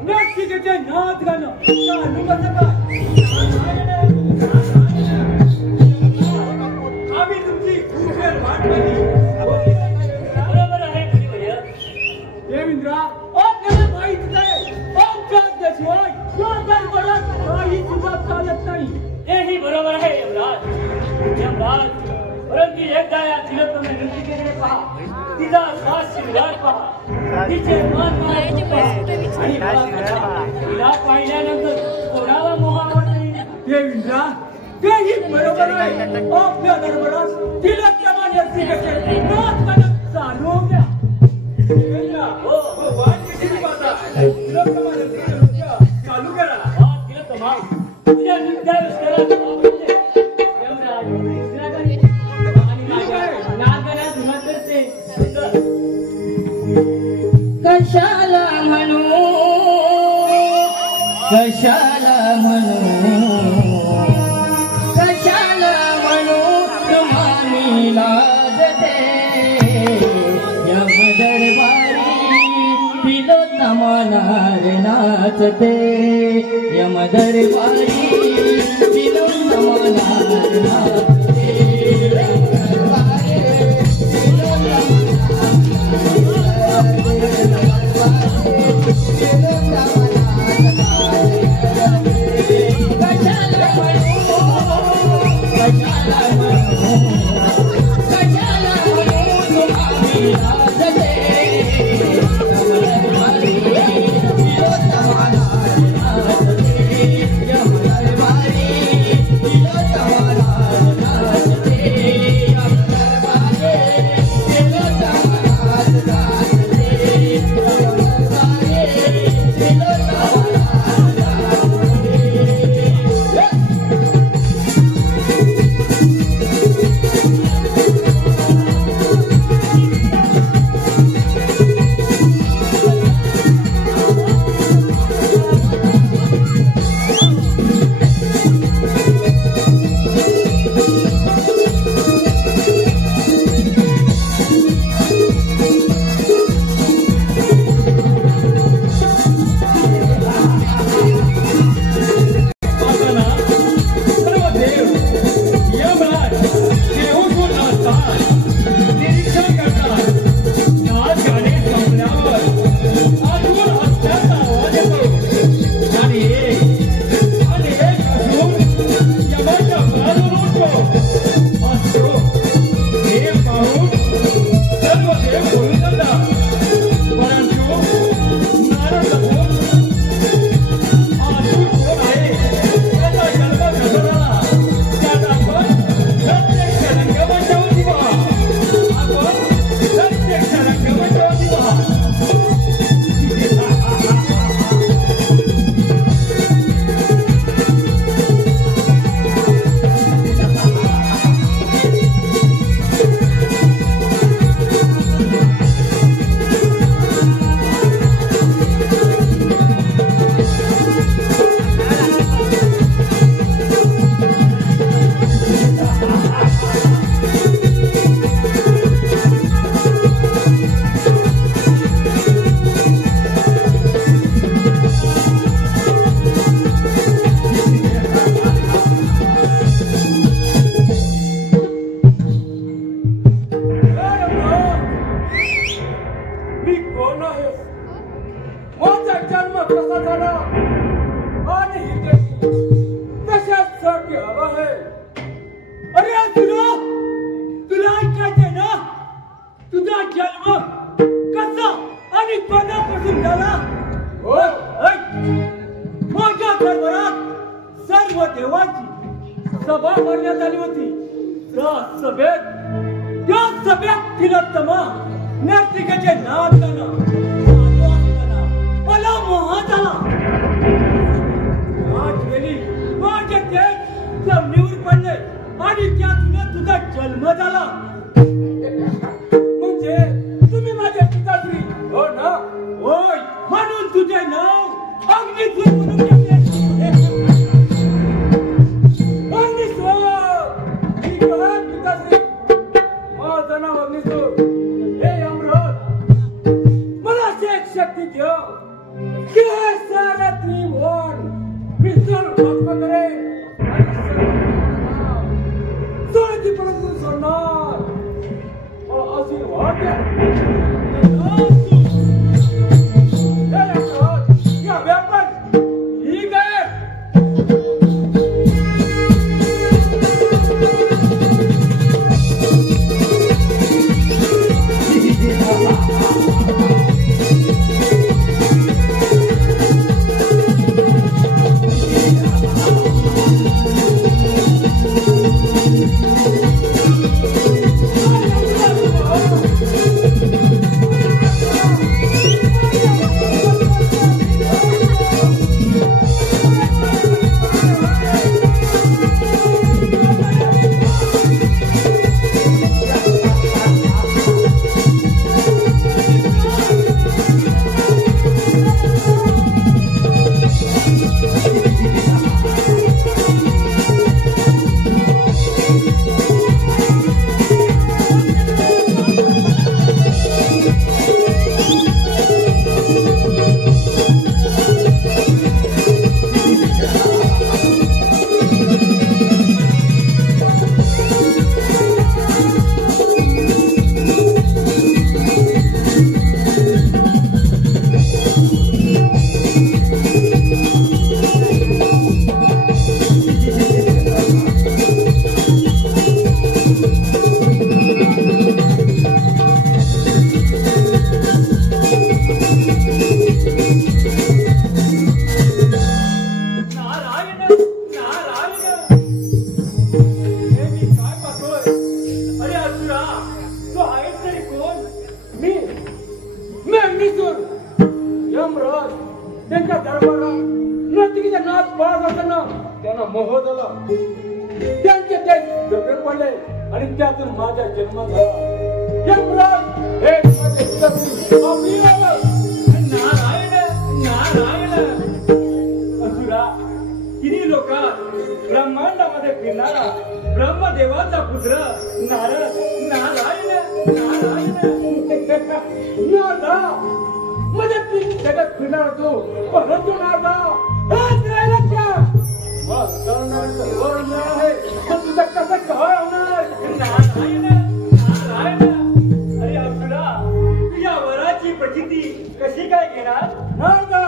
नक्कीचे नाद गाणं चालू कसं काय आम्ही तुमची खूप वेळ वाट पाहिली बरोबर आहे देवेंद्रा आपल्याला माहित आहे औषधाशिवाय काही सुद्धा चालत नाही हेही बरोबर आहे यमराज परंतु एकदा या तिलोत्तम नृत्यकेकडे पहा तिचा श्वास शिरगार पहा तिचे मन आणि तिला पाहिल्यानंतर कोणाला मोह आवडते देवेंद्रा तेही बरोबर आहे आपल्या दरबारात तिलोत्तम नृत्यकेचे नाच चालू होऊ द्या देवेंद्रा हो वाट कशी पाहता तिलोत्तम नृत्य चालू करा तिलोत्तम तुझ्या नृत्याविषयाला कशाला म्हणू तुम्हारी लाजते यम दरबारी तिलोत्तम नाचते यम दरबारी तिलोत्तम नाचते शक्ति दो दरबारात नर्तकीचा नाच पाहत असताना त्यांना मोह झाला. त्यांचे ते डोके पडले आणि त्यातून माझा जन्म झाला. यमराज हे माझे शत्रू अभिराम नारायण नारायण. असुरा किती लोक ब्रह्मांडामध्ये फिरणारा ब्रह्मदेवाचा पुत्र नारद नारायण नारायण. नारदा मध्ये तीन जगात फिरणार तू परंतु नारदा तुझं कसं काय होणार. नारायण नारायण. अरे असुरा तुझ्या वराची प्रचिती कशी काय घेणार. नारदा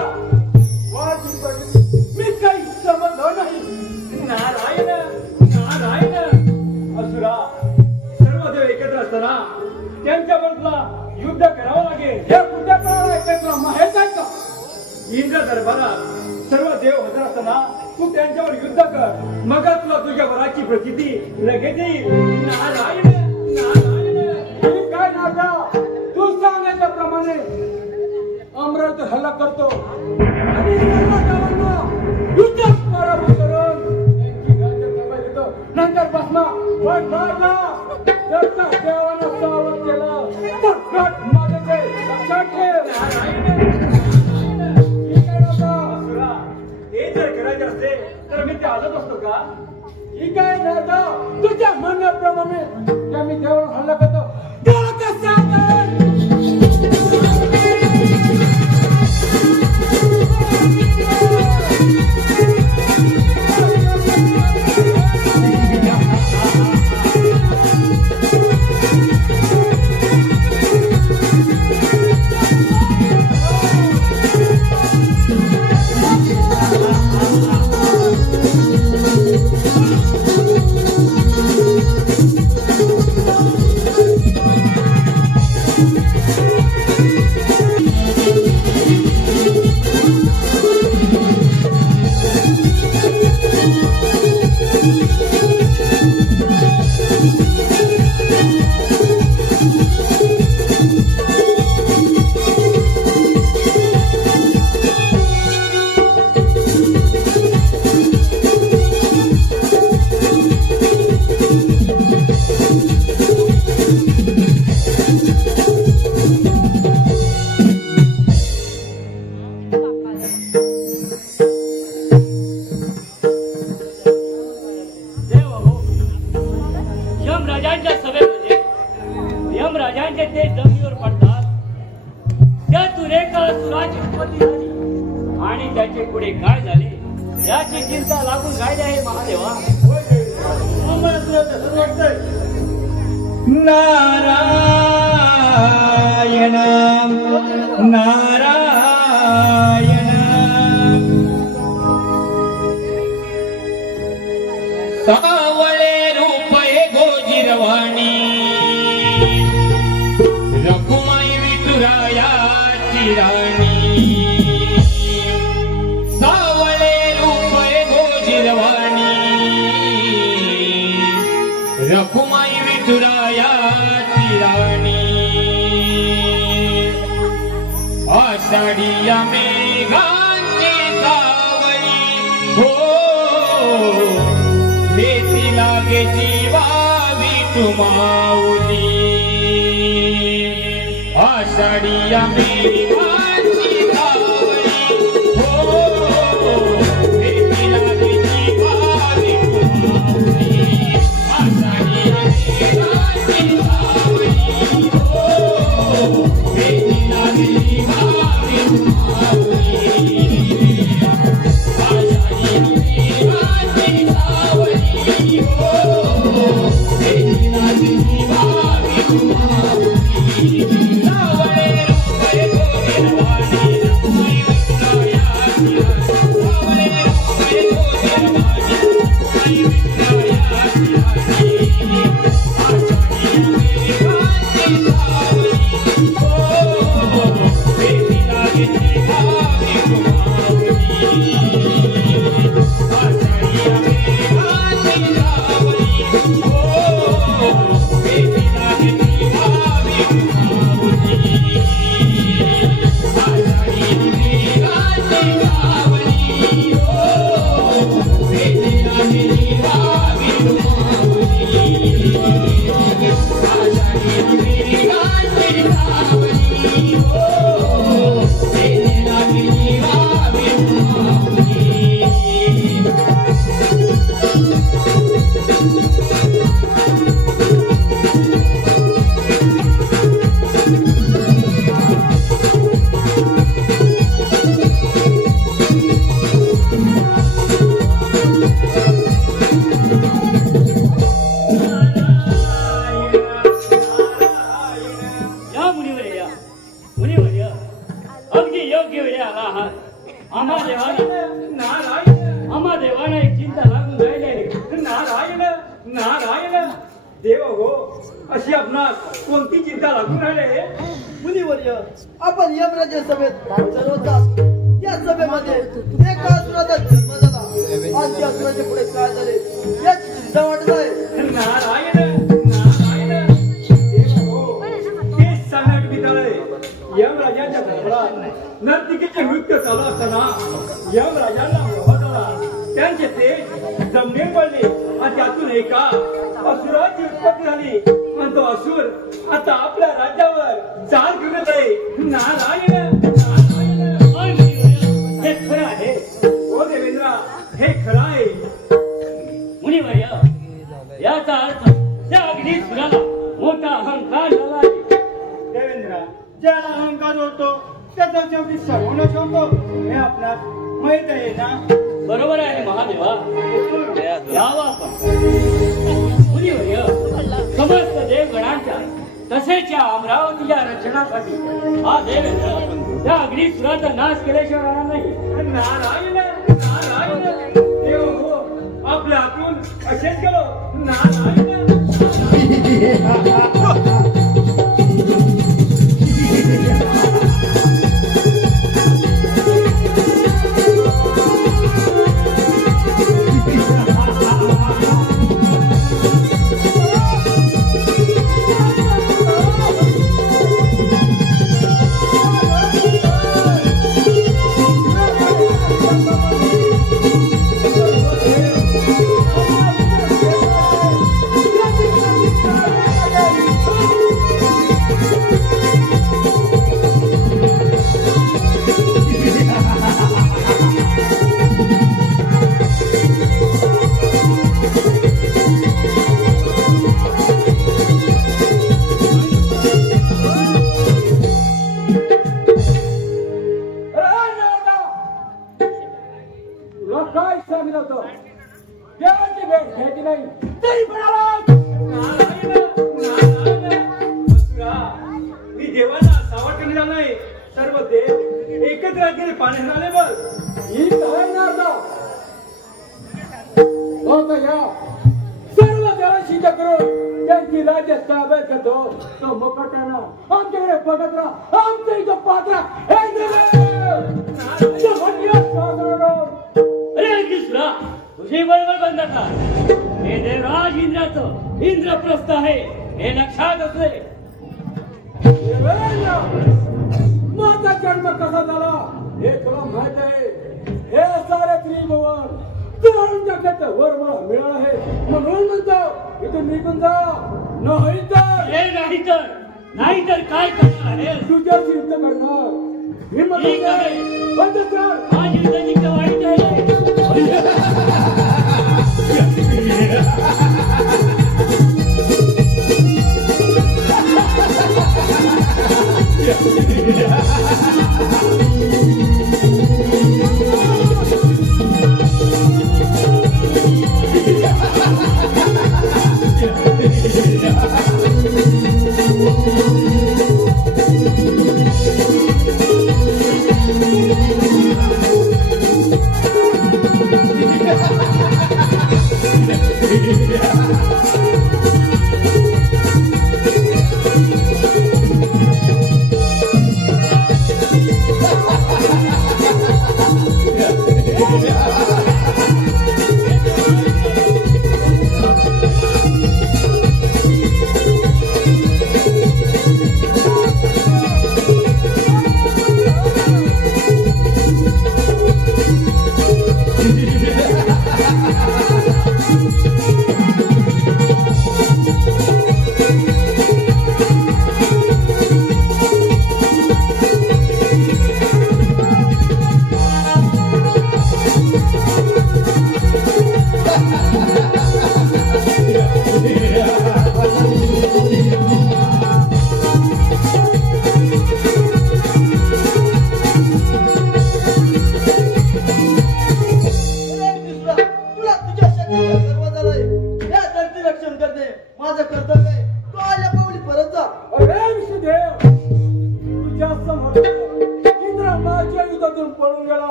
वराची प्रचिती मी काही समजलं नाही. नारायण नारायण. असुरा सर्व देव एकत्र असताना त्यांच्या बरोबर युद्ध करावं लागेल. हे कुठे करावं एकत्र माहित आहे का. इंद्र दरबारात सर्व देव हजर असताना तू त्यांच्यावर युद्ध कर. मग तुला तुझ्या वराची प्रचिती लगेच येईल. नारायण नारायण. काय नारदा तू सांगितल्याप्रमाणे अमृत हल्ला करतो आणि सर्व देवांना युद्ध पराभूत करून त्यांची राज्य ताब्यात घेतो. नंतर भस्मा पण नारदा जर देवानं सावध केलं तर घट माझे लक्षात ठेव. हे जर करायचे असते तर मी ते आलोच असतो का. ठीक आहे नारदा तुझ्या म्हणण्याप्रमाणे त्या मी देवावर हल्ला करतो. नारायण नारायण. सावळे रूपये गोजिरवाणी रखुमाई विठुरायाची राणी. सावळे रूपये गोजिरवाणी रखुमाई विठुरायाची राणी. आषाढीया मेघांची सावळी हो देती लागे जीवा विठू माऊली. आषाढीया मेघांची सावळी हो देती लागे जीवा विठू माऊली. आषाढीया मेघांची सावळी हो देती लागे जीवा विठू माऊली. आषाढीया मेघांची सावळी हो देती लागे जीवा विठू माऊली. सावळे रूपये देव हो अशी आपणास कोणती चिंता लागून राहिले मुनिवर्य आपण यमराजे सभेत हजर होतात या सभेमध्ये एका असुराचा जन्म झाला आज त्या असुराच्या पुढे काय झाले याची चिंता वाटत आहे नारायण नारायण देव हो हे संकट बिताळे यमराजाच्या दरबारात नर्तिकेचे नृत्य चालू असताना यमराजांना मोह झाला त्यांचे ते जमिनीवर पडले आणि त्यातून एका असुराची उत्पत्ती झाली आणि तो असुर आता आपल्या राज्यावर चाल घेऊन आहे नारायण हे खरं आहे ओ देवेंद्र हे खरं आहे मुनिवर्य याचा अर्थ त्या अग्निसुराला मोठा अहंकार झाला आहे देवेंद्र ज्याला अहंकार होतो त्याचा शेवटी सर्वनाश होतो हे आपणास माहित आहे ना बरोबर आहे महादेवा यावं आपण मुनिवर्य समस्त देवगणांच्या तसेच या अमरावतीच्या रक्षणासाठी हा देवेंद्र त्या अग्निसुराचा नाश केल्याशिवाय राहणार नाही नारायण नारायण देव हो आपल्या हातून असेच केलो नारायण तुझी बरोबर बंद का हे देवराज इंद्राचं इंद्रप्रस्थ आहे हे लक्षात असले माझा जन्म कसा झाला हे तुला माहित आहे हे सारे त्रिभुवन तरुण जगात वर मला मिळालं आहे म्हणून म्हणतो इथून निघून जा नाहीतर काय करणार आहे तुझ्याशी युद्ध करणार हिम्मत बंद कर माझी युद्ध वाईट आहे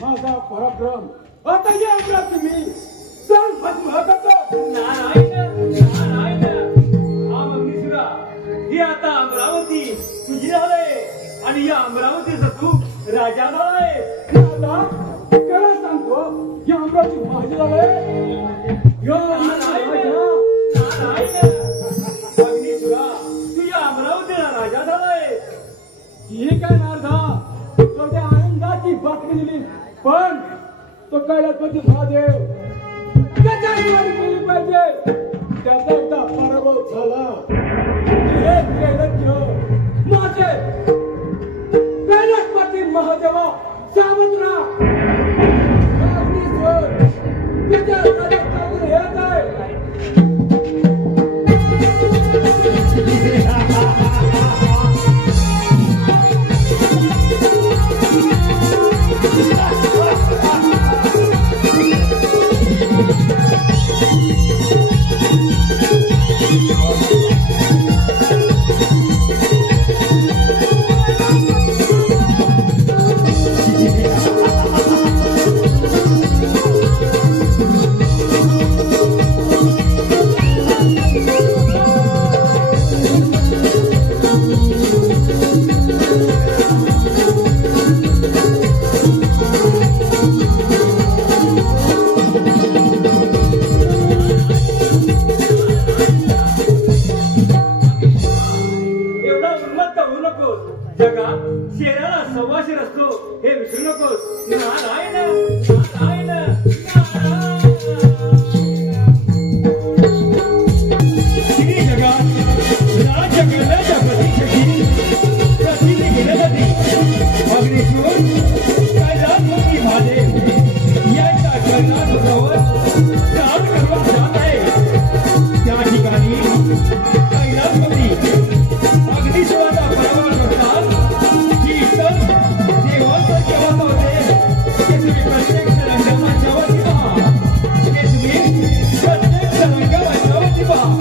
माझा पराक्रम आता या अमरात तुम्ही तर ही आता अमरावती तुझी झालंय आणि या अमरावतीचं तू राजा झालाय. खरं सांगतो या अमरावती माझी झालंय. अग्निसुरा तू या अमरावतीला राजा झालाय. ठीक आहे नारदा तो त्या आनंदाची बातमी दिली पण तो कैलासपती महादेव त्याच्या वारी केली पाहिजे. त्याचा एकदा पराभव झाला हे कैलास्य माझे कैलासपती महादेवा सावध राहा. त्याच्या राजाकडून येत आहे. जगात शेराला सव्वाशे असतो हे विसरू नकोस. नारायण नारायण श्री जगात राज्य करण्याच्या प्रतीक्षेची प्रसिद्धी घेण्यासाठी अग्निसूर कैलासपती महादेव यांच्या कैलासावर चाल करवा जात आहे. त्या ठिकाणी कैलासपती अग्निसूराचा पराभव करतात. ही तर देवाचं जेवण होते ते तुम्ही प्रत्यक्ष रंगमंचावरती पहा. ते तुम्ही प्रत्यक्ष रंगमंचावरती पहा.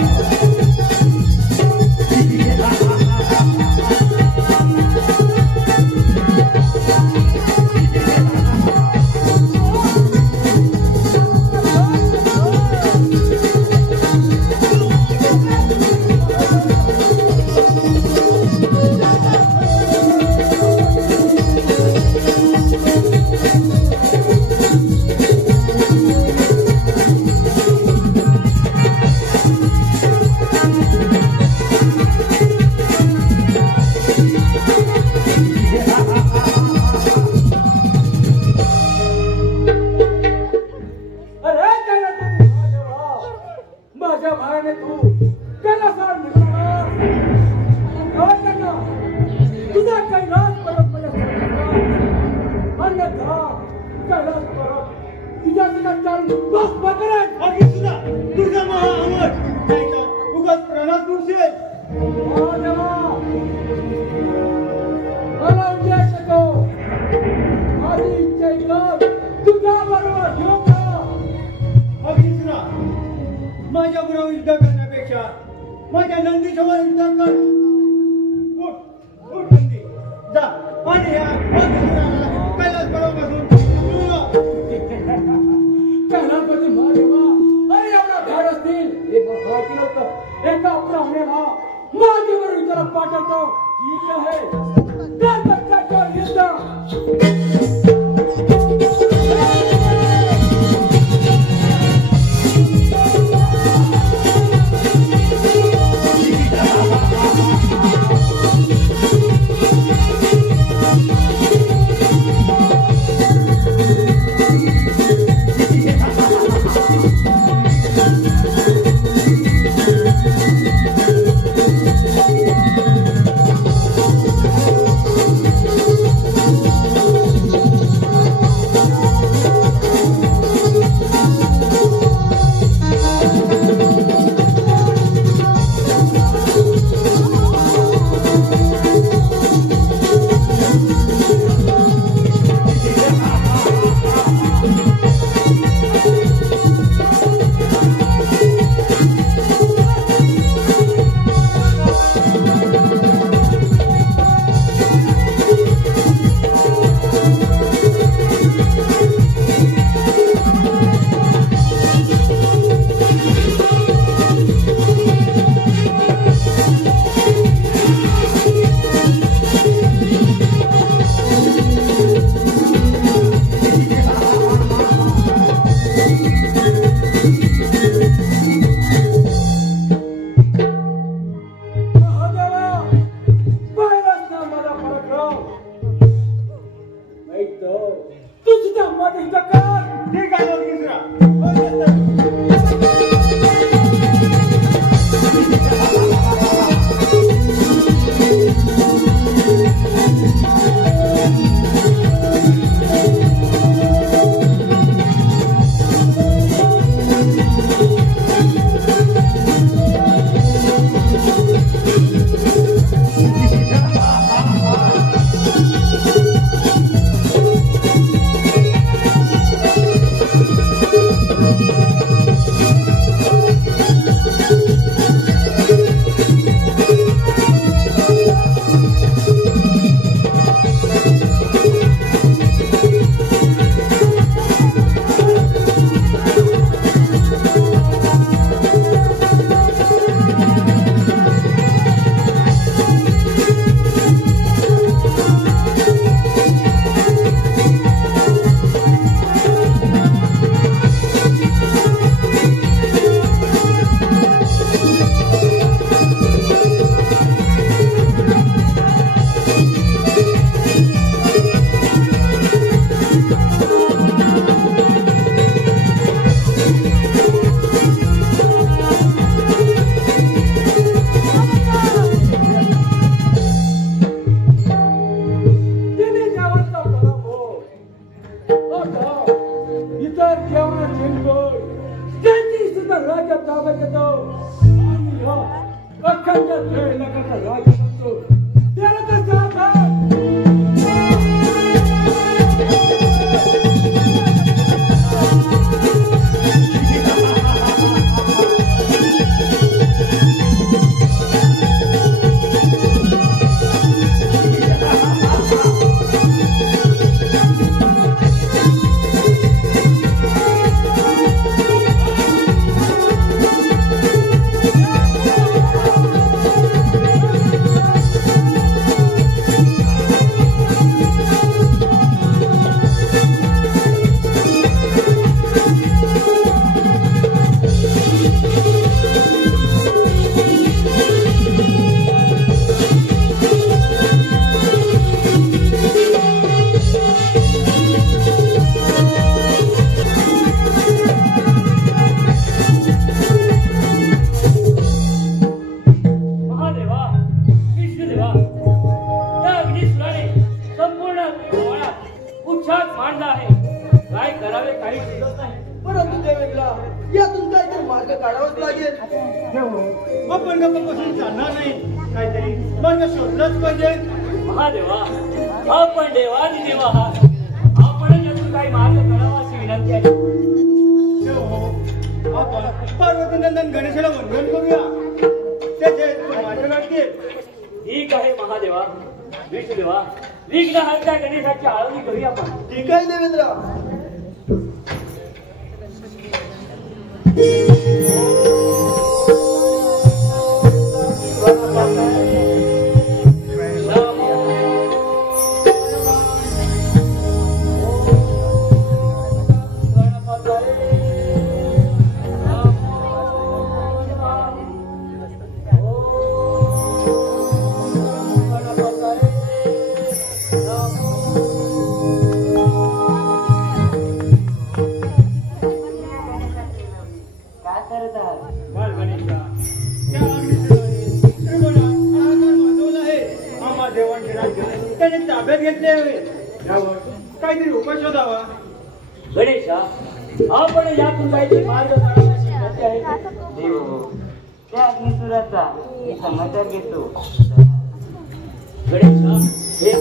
माझ्या बरोबर युद्ध करण्यापेक्षा माझ्या नंदीसमोर युद्ध कर. उठ उठ नंदी जा आणि या कैलास बरोबरून कैलासपती महादेवा अरे एवढा धाड असतील हे बघायची लोक एका प्राण्याला माझ्यावर युद्धाला पाठवतो. ठीक आहे त्या तत्काळ युद्ध. आणि या अखंड त्रैलोक्याचा राजा बनतो त्याला तर साथ आहे. परंतु देवेंद्रा यातून काहीतरी मार्ग काढावाच लागेल. आपण गप्पापासून चालणार नाही, काहीतरी मार्ग शोधलाच पाहिजे. महादेवा आपण देवादी देव आहात, आपण यातून काही मार्ग काढावा अशी विनंती आहे. आपण पार्वतीनंदन गणेशाला वंदन करूया, त्याचे मार्ग काढतील. ठीक आहे महादेवा. विष्णुदेवा विघ्नहर्त्या गणेशाची आळवणी करूया आपण. ठीक आहे देवेंद्रा. त्याने ताब्यात घेतले हवे, यावर काहीतरी उपाय शोधावा. गणेशा आपण यातून काहीतरी मार्ग काढावा अशी विनंती आहे. देव त्या अग्निसुराचा मी समाचार घेतो. गणेशा हे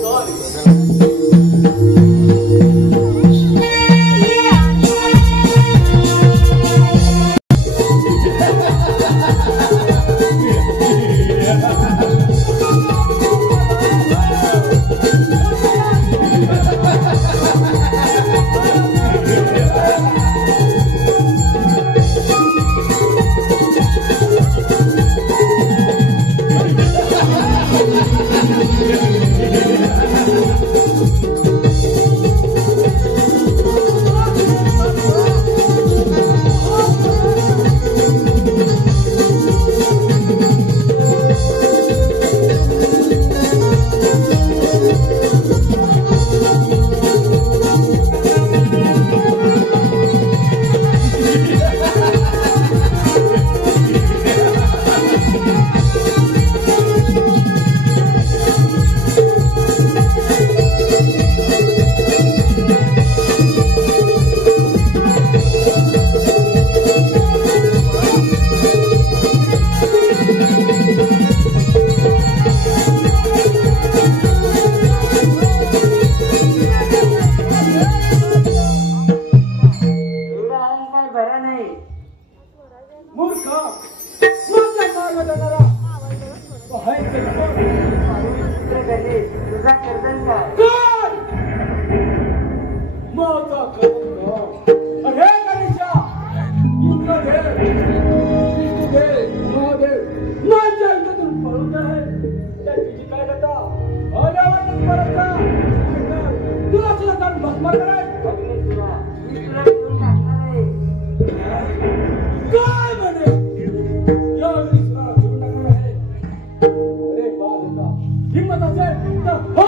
हिम्मत असेल तर हो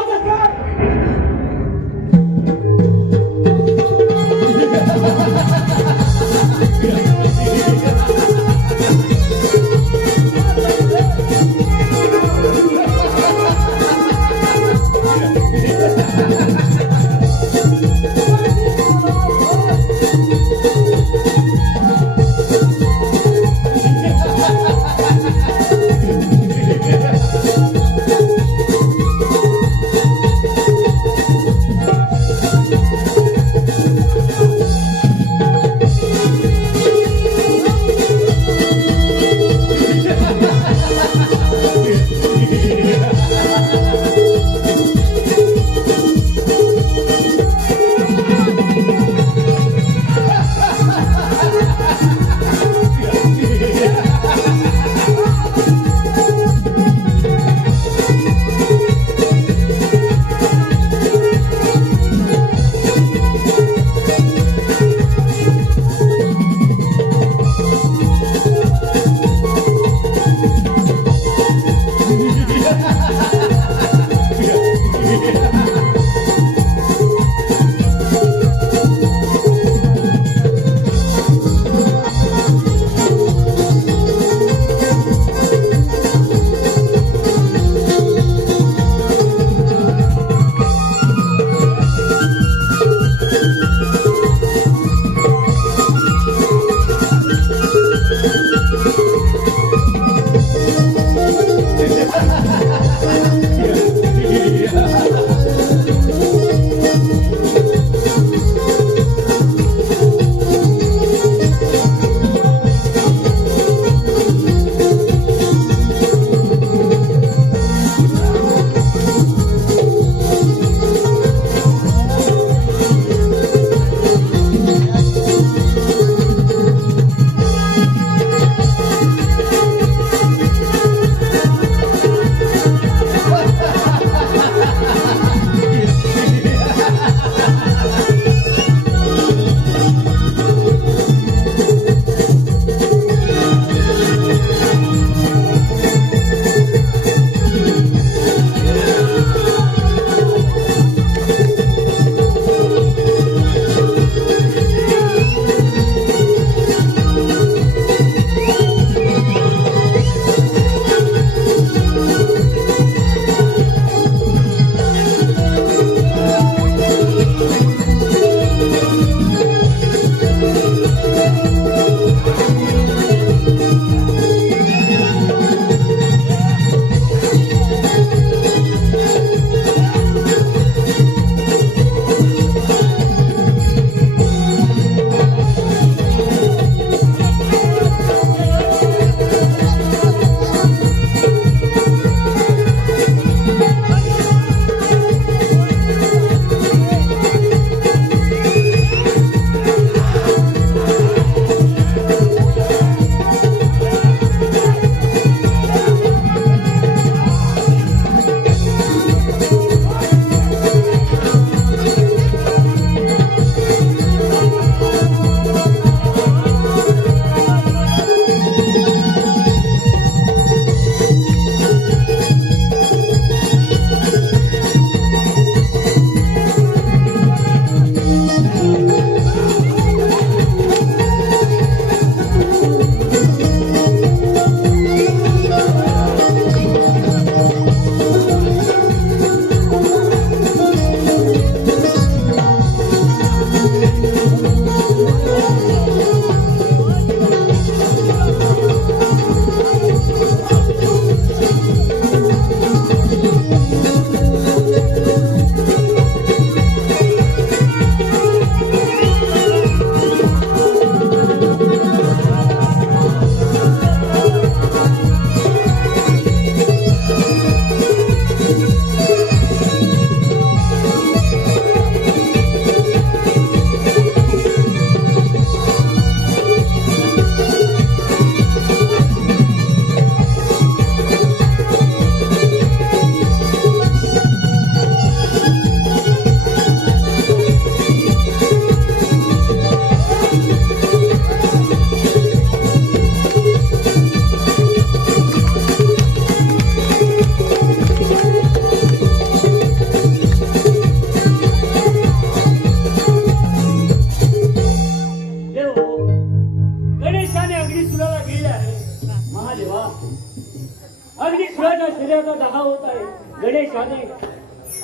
अग्निसुराच्या शरीराचा दाह होत आहे. गणेशाने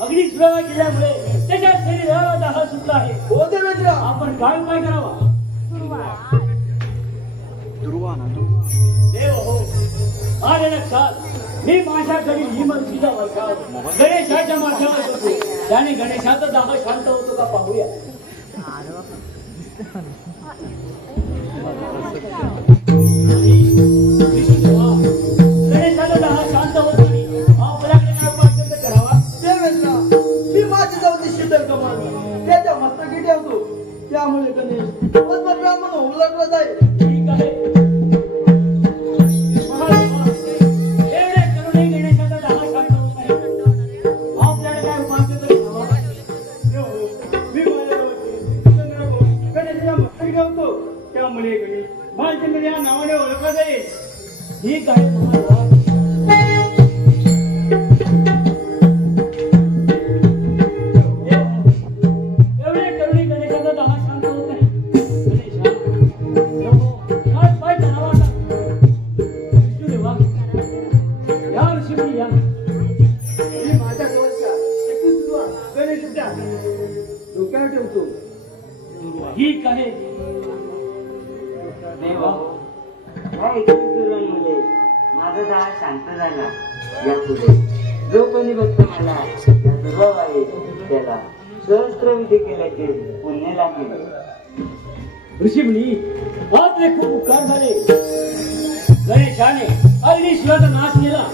अग्निसुराला केल्यामुळे त्याच्या शरीराला दाह सुटला आहे. हो देवेंद्र, आपण काय उपाय करावा? देव हो, माझ्या लक्षात मी माझ्याकडील हिमतीचा वर्षाव गणेशाच्या माथ्यावर होतो. त्याने गणेशाचा दाह शांत होतो का पाहूया. गणेशाचा दाह शांत होत नाही. आपल्याकडे काय उपाय करावा? देवेंद्र, मी माझी जाऊ ती शीतल कमान त्याच्या मस्तकी ठेवतो. त्यामुळे गणेश ब्राह्मण होऊ लागला जाईल. ठीक आहे. महादेवा, एवढे करूनही गणेशाचा दाह शांत होत नाही. आपल्याकडे काय उपाय करावा? मी गणेशाला मस्तकी ठेवतो. त्यामुळे गणेश भालचंद्र या नावाने ओळखला जाईल. ठीक आहे महादेवा. एवढे करूनही गणेशाचा दाह शांत होत नाही. गणेशा, काय उपाय करावा आता? विष्णुदेवा, या ऋषीमुनी या. मी माझ्या जवळच्या गणेशाच्या डोक्यावर ठेवतो. ठीक आहे. देवा, ह्या एकविसुरांमुळे माझा दाह शांत झाला. यापुढे जो कोणी भक्त मला या सर्व आहे त्याला सहस्त्र विधी केल्याचे पुण्य लागेल. ऋषीमुनी, आपले खूप उपकार झाले. गणेशाने अग्निसुराचा नाश केला.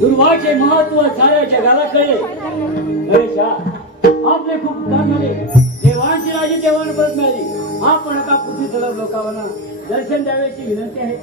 दुर्वाचे महत्व साऱ्या जगाला कळले. गणेशा, आपले खूप उपकार झाले. देवांची राजी देवांना परत मिळाली. आपण आता पृथ्वी तलाव लोकांना दर्शन द्यावयाची विनंती आहे.